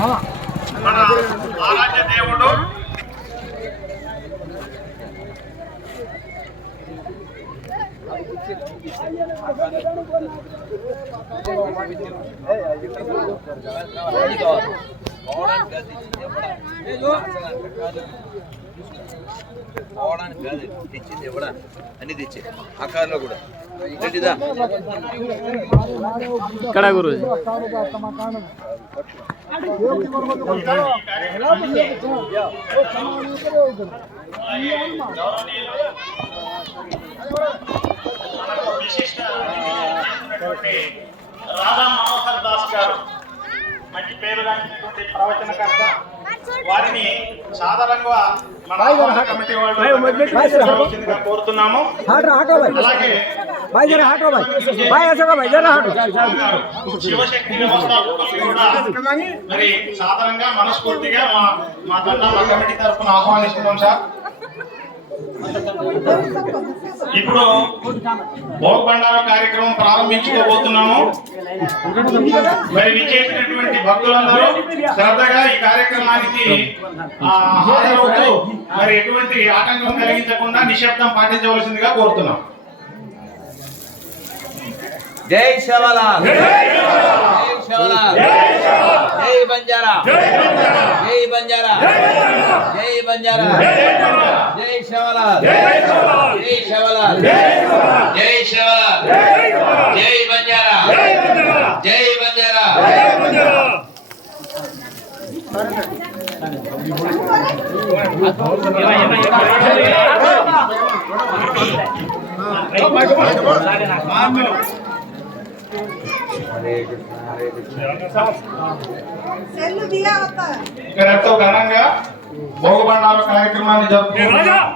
మన ఆరాధ్య దేవుడు పోవడానికి కాదు తెచ్చింది ఎవడా అన్ని తెచ్చే ఆ కారులో కూడా ఇక్కడ గురూజీ. రాధా మనోహర్ దాస్ గారు మంచి పేరు గాంచినటువంటి ప్రవచనకర్త వారిని సాధారణంగా మన కమిటీ వాళ్ళు కోరుతున్నాము అలాగే भाई जरा हटो भाई भाई ऐसा का भाई जरा हटो శివశక్తి వ్యవస్థాపకులు కూడా మరి సాధారణంగా మనస్ఫూర్తిగా మా మా తండా మా కమిటీ తరఫున ఆహ్వానిస్తున్నాం సార్ ఇప్పుడు భోగ్ భండార కార్యక్రమం ప్రారంభించుకోబోతున్నాము మరి విచ్చేసినటువంటి భక్తులందరూ శ్రద్ధగా ఈ కార్యక్రమానికి ఆ, హాజరవుతూ మరి ఎటువంటి ఆటంకం కలిగించకుండా నిశ్శబ్దం పాటించవలసిందిగా కోరుతున్నాం జై శివలాల్ జై శివలాల్ జై బంజారా జై బంజారా జై బంజారా జై శివలాల్ జై శివలాల్ జై శివలాల్ జై బంజారా జై బంజారా సెల్లు దియా వస్తా ఇక్కడ ఎంతో ఘనంగా భోగబండారు కార్యక్రమాన్ని జరుపుకుంటున్నాం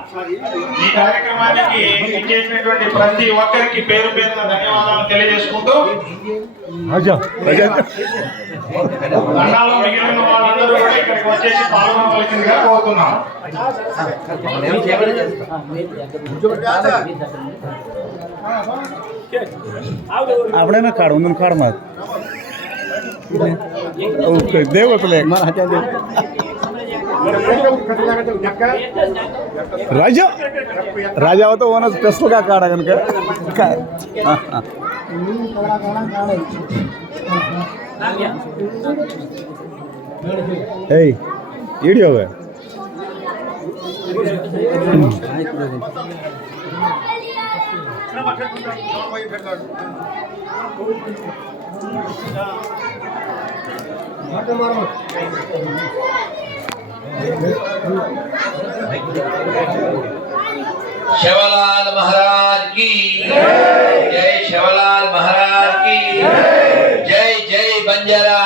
ఈ కార్యక్రమానికి ఇచ్చేసినటువంటి ప్రతి ఒక్కరికి పేరు పేరున ధన్యవాదాలు తెలియజేసుకుంటూ మిగిలిన వాళ్ళందరూ కూడా ఇక్కడికి వచ్చేసి పాల్గొనవలసిందిగా కోరుతున్నాం આપણે ના કાઢો મને કાઢ માં ઓકે દેવ એટલે राजा राजा हो तो वो ना टेस्टो का कार्ड अगन कर ए वीडियो है शिवलाल महाराज की जय। शिवलाल महाराज की जय। जय बंजारा।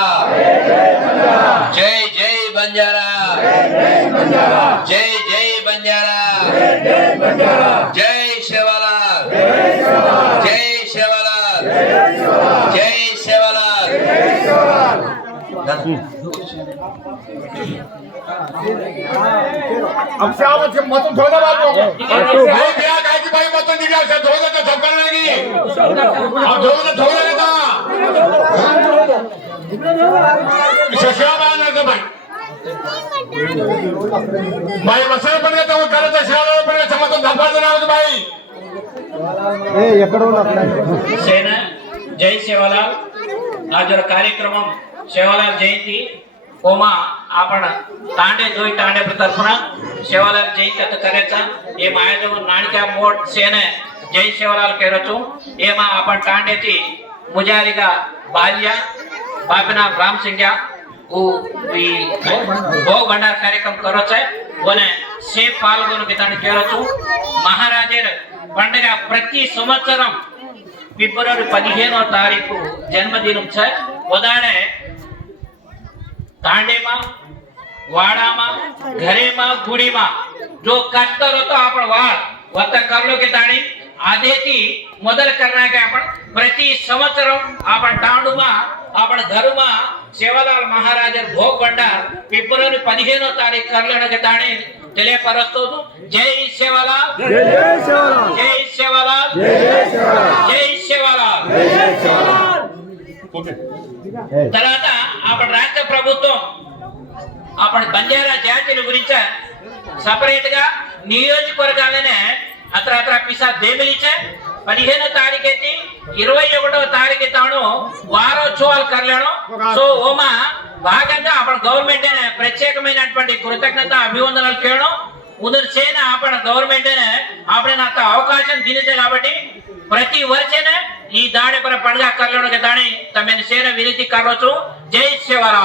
जय जय बंजारा। जय जय बंजारा। जय जय शेवालाल. जय शेवालाल. हमसे आवत से मतों धोना बात को भाई क्या कहे कि भाई मतों निकाल से धोना तो धक्का लगी अब धोना धोना लेता शशाबान लेता भाई भाई मसाला पड़ गया तो वो करता शाला पड़ गया भाई ఎక్కడ సేన జై శివలాల్ నాజర కార్యక్రమం శివలాల్ జయంతి కోమా आपण तांडे जोई तांडे तर्फना शेवालाल जयंती आता करायचा हे माझ्याजवळ नाणक्या मोठ सेन जय शेवालाल केरचू हे मा आपण तांड्याची मुजारिका बाल्या बाबीनाथ रामसिंग्या ભોગ ભંડાર કાર્યક્રમ કરો છે અને સે పాల్గొను విధానం చేరొచ్చు మహారాజర్ పండుగ ప్రతి సంవత్సరం ఫిబ్రవరి పదిహేనో తారీఖు జన్మదినం છે વધારે દાંડેમાં વાડામાં ઘરેમાં ગુડીમાં જો કાતર હતો આપણ વાળ વત કરલો કે તાણી આદેથી మొదలు કરનાકે આપણે પ્રતિ સંવત્સరం આપણ ટાણુમાં આપણ ઘરમાં సేవలాల్ మహారాజర్ భోగ్ భండార్ ఫిబ్రవరి పదిహేనో తారీఖు కర్లడక దాని తెలియపరుస్తూ జై శివలాల్. జై శివలాల్. జై సేవలాల్ తర్వాత అప్పటి రాష్ట్ర ప్రభుత్వం అప్పటి బంజారా జాతిని గురించి సపరేట్గా నియోజకవర్గాలనే అత్ర అత్ర పిసా దేమిలి చే పదిహేను తారీఖేతి ఇరవై ఒకటో తారీఖు తాను వారోత్సవాలు కర్లేను సో ఓమ భాగంగా అప్పుడు గవర్నమెంట్ ప్రత్యేకమైనటువంటి కృతజ్ఞత అభివందనలు చేయడం ముందు చేన అప్పుడు గవర్నమెంట్ అప్పుడు నాకు అవకాశం దినచే కాబట్టి ప్రతి వర్షనే ఈ దాడి పర పండుగ కర్లడానికి దాని తమ చేన వినతి కరవచ్చు జై శివరా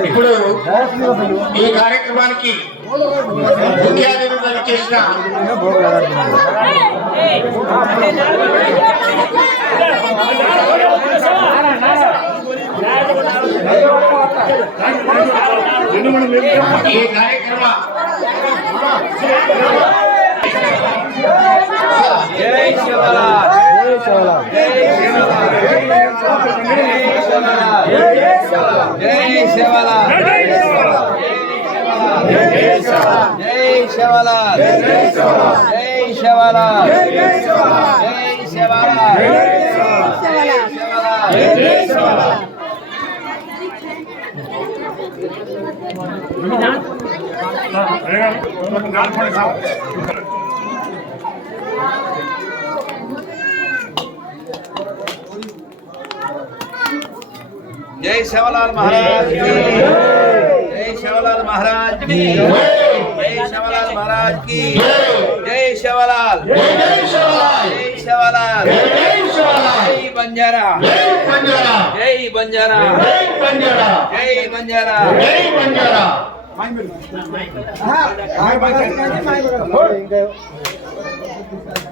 ఇప్పుడు ఈ కార్యక్రమానికి ముఖ్య అతిథులు చేసిన ఈ కార్యక్రమ జై శివలాల్ జై శివలాల్ జై శివలాల్ జై శివలాల్ జై శివలాల్ జై శివలాల్ जय शिवलाल महाराज की जय। शिवलाल महाराज की जय। शिवलाल महाराज की जय। शिवलाल जय शिवलाल जय बंजारा। जय बंजारा। जय बंजारा। जय बंजारा। हाँ, हाँ, हाँ, हाँ, हाँ, हाँ, हाँ,